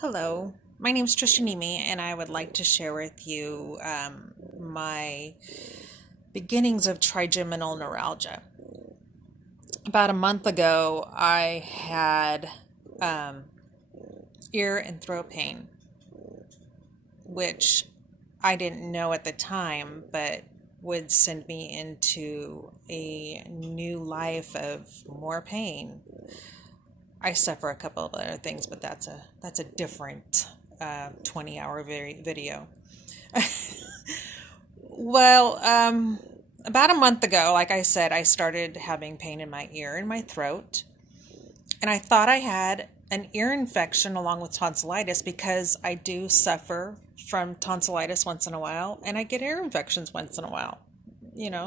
Hello, my name is Trisha Nemi, and I would like to share with you my beginnings of trigeminal neuralgia. About a month ago, I had um, ear and throat pain, which I didn't know at the time, but would send me into a new life of more pain. I suffer a couple of other things, but that's a different 20-hour video. Well, about a month ago, like I said, I started having pain in my ear and my throat, and I thought I had an ear infection along with tonsillitis because I do suffer from tonsillitis once in a while, and I get ear infections once in a while.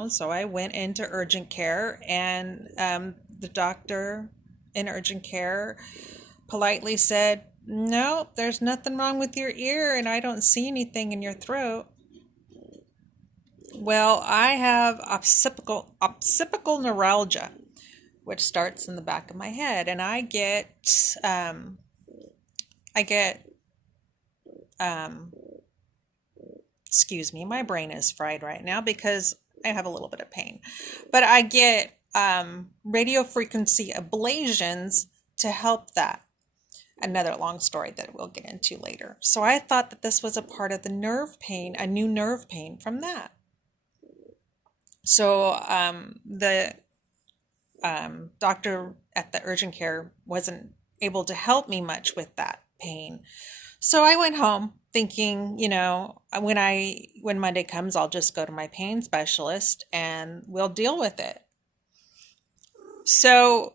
So I went into urgent care, and the doctor in urgent care politely said, "No, there's nothing wrong with your ear, and I don't see anything in your throat." Well, I have occipital neuralgia, which starts in the back of my head, and um, I get, um, excuse me, my brain is fried right now because I have a little bit of pain, but I get radio frequency ablations to help that. Another long story that we'll get into later. So I thought that this was a part of the nerve pain, a new nerve pain from that. So the doctor at the urgent care wasn't able to help me much with that pain. So I went home thinking, when Monday comes, I'll just go to my pain specialist and we'll deal with it. So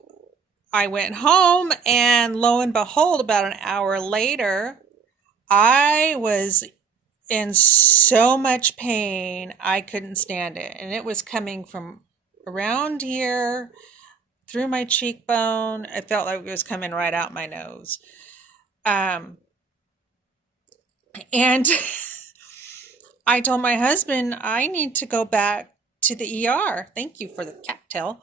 I went home, and lo and behold, about an hour later, I was in so much pain I couldn't stand it. And it was coming from around here through my cheekbone. I felt like it was coming right out my nose. Um, and I told my husband I need to go back to the ER. Thank you for the cattail.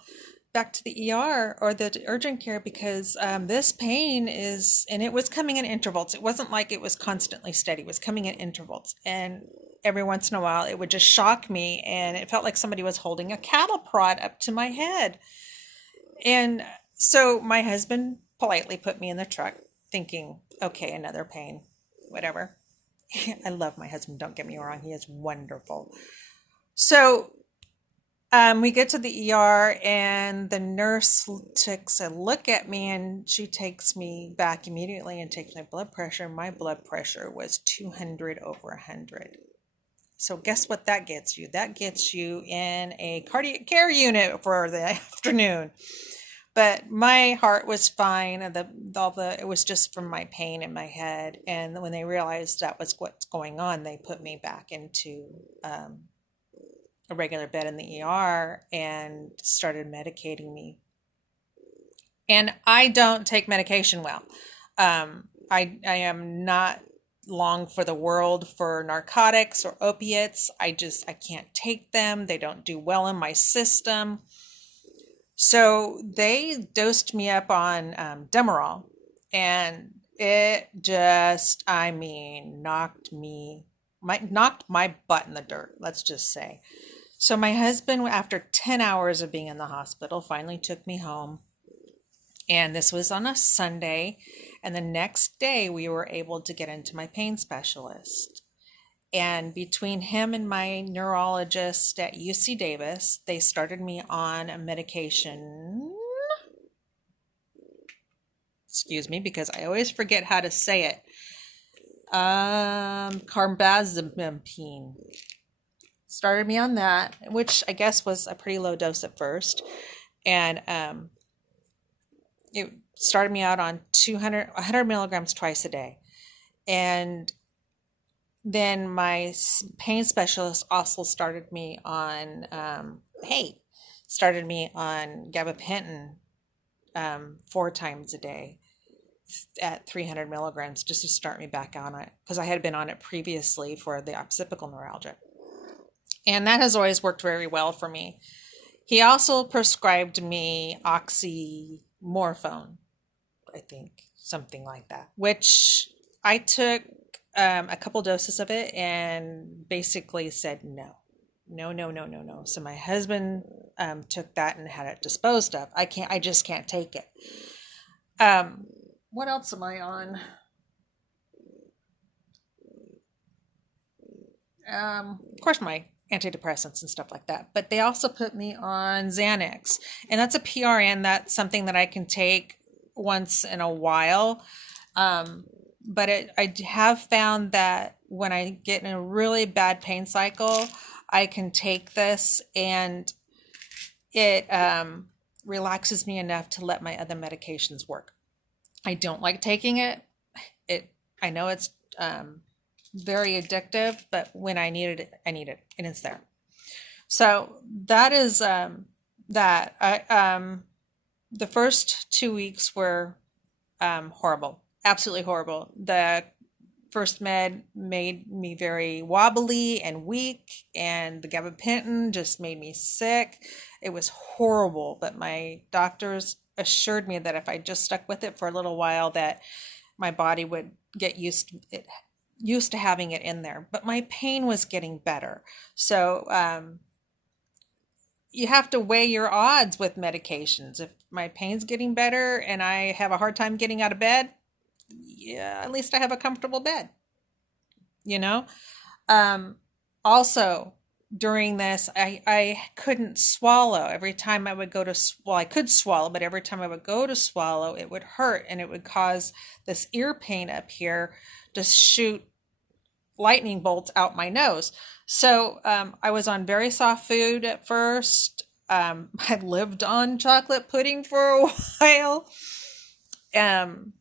Back to the ER or the urgent care because this pain is, and it was coming in intervals. It wasn't like it was constantly steady. It was coming in intervals. And every once in a while, it would just shock me. And it felt like somebody was holding a cattle prod up to my head. And so my husband politely put me in the truck, thinking, okay, another pain, whatever. I love my husband, don't get me wrong, he is wonderful. So we get to the ER, and the nurse takes a look at me, and she takes me back immediately and takes my blood pressure. My blood pressure was 200 over 100. So guess what that gets you? That gets you in a cardiac care unit for the afternoon. But my heart was fine, and it was just from my pain in my head. And when they realized that was what's going on, they put me back into a regular bed in the ER and started medicating me. And I don't take medication well. I am not long for the world for narcotics or opiates. I can't take them. They don't do well in my system. So they dosed me up on Demerol, and it just, I mean, knocked my butt in the dirt, let's just say. So my husband, after 10 hours of being in the hospital, finally took me home. And this was on a Sunday. And the next day, we were able to get into my pain specialist. And between him and my neurologist at UC Davis, they started me on a medication. Excuse me, because I always forget how to say it. Carbazepine. Started me on that, which I guess was a pretty low dose at first. And it started me out on 100 milligrams twice a day. And then my pain specialist also started me on, gabapentin 4 times a day at 300 milligrams just to start me back on it because I had been on it previously for the occipital neuralgia. And that has always worked very well for me. He also prescribed me oxymorphone, I think, something like that, which I took a couple doses of it and basically said no, no, no, no, no, no. So my husband took that and had it disposed of. I just can't take it. Um, what else am I on? Of course, my antidepressants and stuff like that. But they also put me on Xanax, and that's a PRN. That's something that I can take once in a while. But I have found that when I get in a really bad pain cycle, I can take this and it relaxes me enough to let my other medications work. I don't like taking it. It I know it's very addictive, but when I need it, I need it, and it's there. So that is that. The first 2 weeks were horrible, absolutely horrible. The first med made me very wobbly and weak, and the gabapentin just made me sick. It was horrible, but my doctors assured me that if I just stuck with it for a little while, that my body would get used to having it in there. But my pain was getting better. So you have to weigh your odds with medications. If my pain's getting better and I have a hard time getting out of bed, yeah, at least I have a comfortable bed, you know? Um, Also, during this, I couldn't swallow. Every time I would go to, well, I could swallow, but every time I would go to swallow, it would hurt and it would cause this ear pain up here to shoot lightning bolts out my nose. So I was on very soft food at first. I lived on chocolate pudding for a while. Um,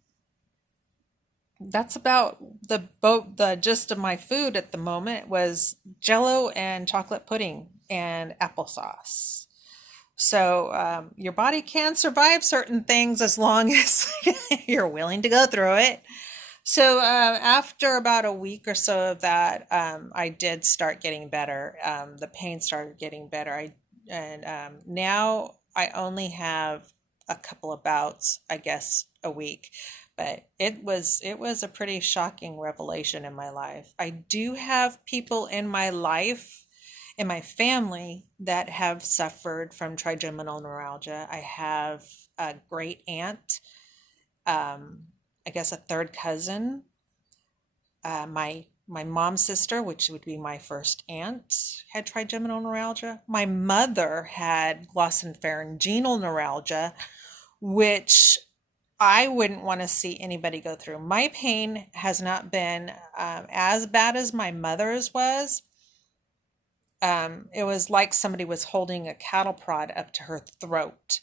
that's about the gist of my food at the moment was Jello and chocolate pudding and applesauce. So your body can survive certain things as long as you're willing to go through it. So after about a week or so of that, I did start getting better. The pain started getting better. Now I only have a couple of bouts, I guess, a week. But it was a pretty shocking revelation in my life. I do have people in my life, in my family, that have suffered from trigeminal neuralgia. I have a great aunt, um, I guess a third cousin, my mom's sister, which would be my first aunt, had trigeminal neuralgia. My mother had glossopharyngeal neuralgia, which I wouldn't want to see anybody go through. My pain has not been as bad as my mother's was. It was like somebody was holding a cattle prod up to her throat,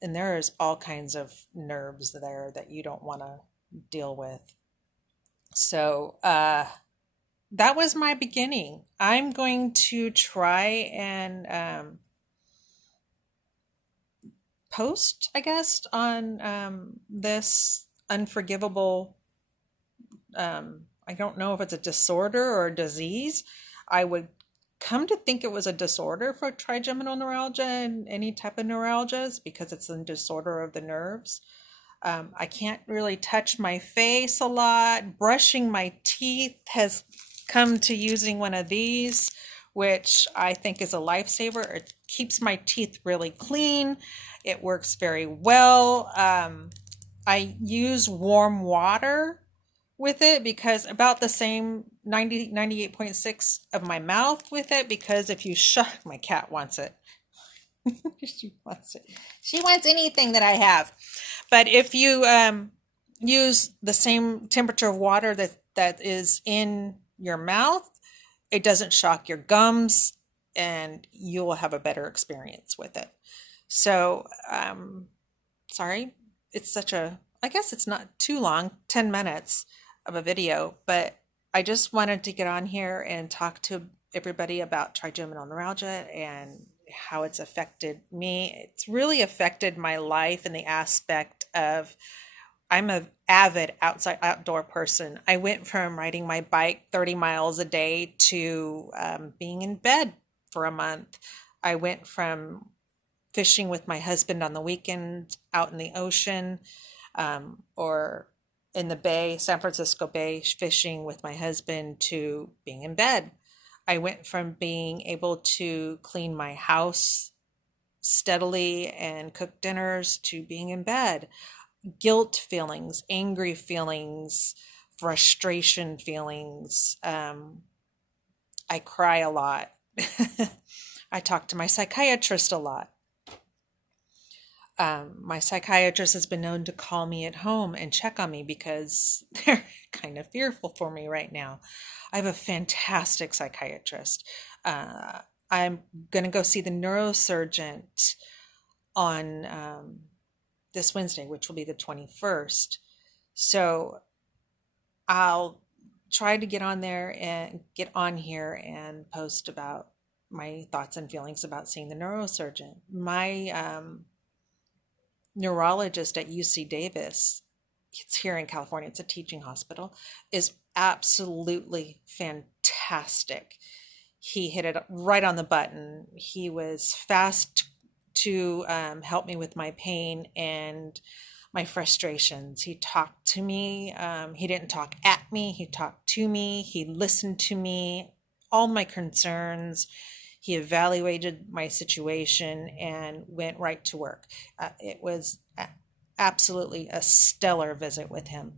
and there is all kinds of nerves there that you don't want to deal with. So that was my beginning. I'm going to try and post, I guess, on this unforgivable. I don't know if it's a disorder or a disease. I would come to think it was a disorder for trigeminal neuralgia and any type of neuralgias because it's a disorder of the nerves. I can't really touch my face a lot. Brushing my teeth has come to using one of these, which I think is a lifesaver. It keeps my teeth really clean. It works very well. I use warm water with it because about the same 98.6 of my mouth with it because if you shut, my cat wants it. She wants it. She wants anything that I have. But if you use the same temperature of water that is in your mouth, it doesn't shock your gums and you will have a better experience with it. So, sorry, it's I guess it's not too long, 10 minutes of a video, but I just wanted to get on here and talk to everybody about trigeminal neuralgia and how it's affected me. It's really affected my life in the aspect of I'm a avid outdoor person. I went from riding my bike 30 miles a day to being in bed for a month. I went from fishing with my husband on the weekend out in the ocean, or in the Bay, San Francisco Bay, fishing with my husband to being in bed. I went from being able to clean my house steadily and cook dinners to being in bed. Guilt feelings, angry feelings, frustration feelings. I cry a lot. I talk to my psychiatrist a lot. My psychiatrist has been known to call me at home and check on me because they're kind of fearful for me right now. I have a fantastic psychiatrist. Uh, I'm going to go see the neurosurgeon on this Wednesday, which will be the 21st. So I'll try to get on there and get on here and post about my thoughts and feelings about seeing the neurosurgeon. My neurologist at UC Davis, it's here in California, it's a teaching hospital, is absolutely fantastic. He hit it right on the button. He was fast to help me with my pain and my frustrations. He talked to me. He didn't talk at me, he talked to me. He listened to me, all my concerns. He evaluated my situation and went right to work. It was absolutely a stellar visit with him.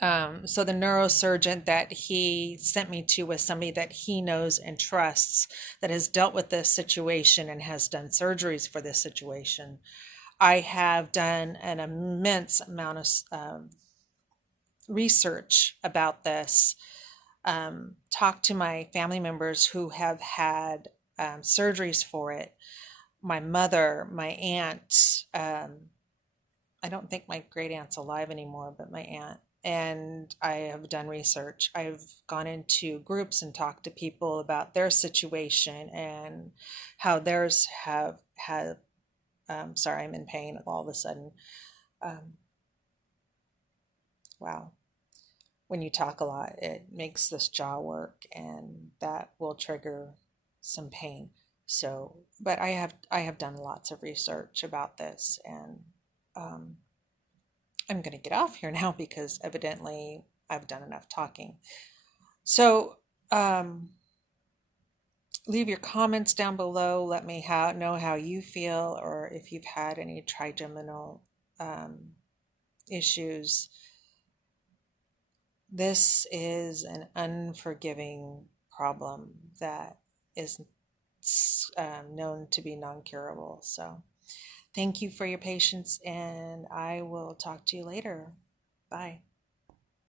So the neurosurgeon that he sent me to was somebody that he knows and trusts, that has dealt with this situation and has done surgeries for this situation. I have done an immense amount of research about this, talked to my family members who have had surgeries for it. My mother, my aunt, I don't think my great aunt's alive anymore, but my aunt. And I have done research. I've gone into groups and talked to people about their situation and how theirs have had. Sorry, I'm in pain all of a sudden. Um, wow. When you talk a lot, it makes this jaw work, and that will trigger some pain. So, but I have done lots of research about this, and um, I'm going to get off here now because evidently I've done enough talking. So, leave your comments down below. Let me know how you feel, or if you've had any trigeminal issues. This is an unforgiving problem that is known to be non-curable. So thank you for your patience, and I will talk to you later. Bye.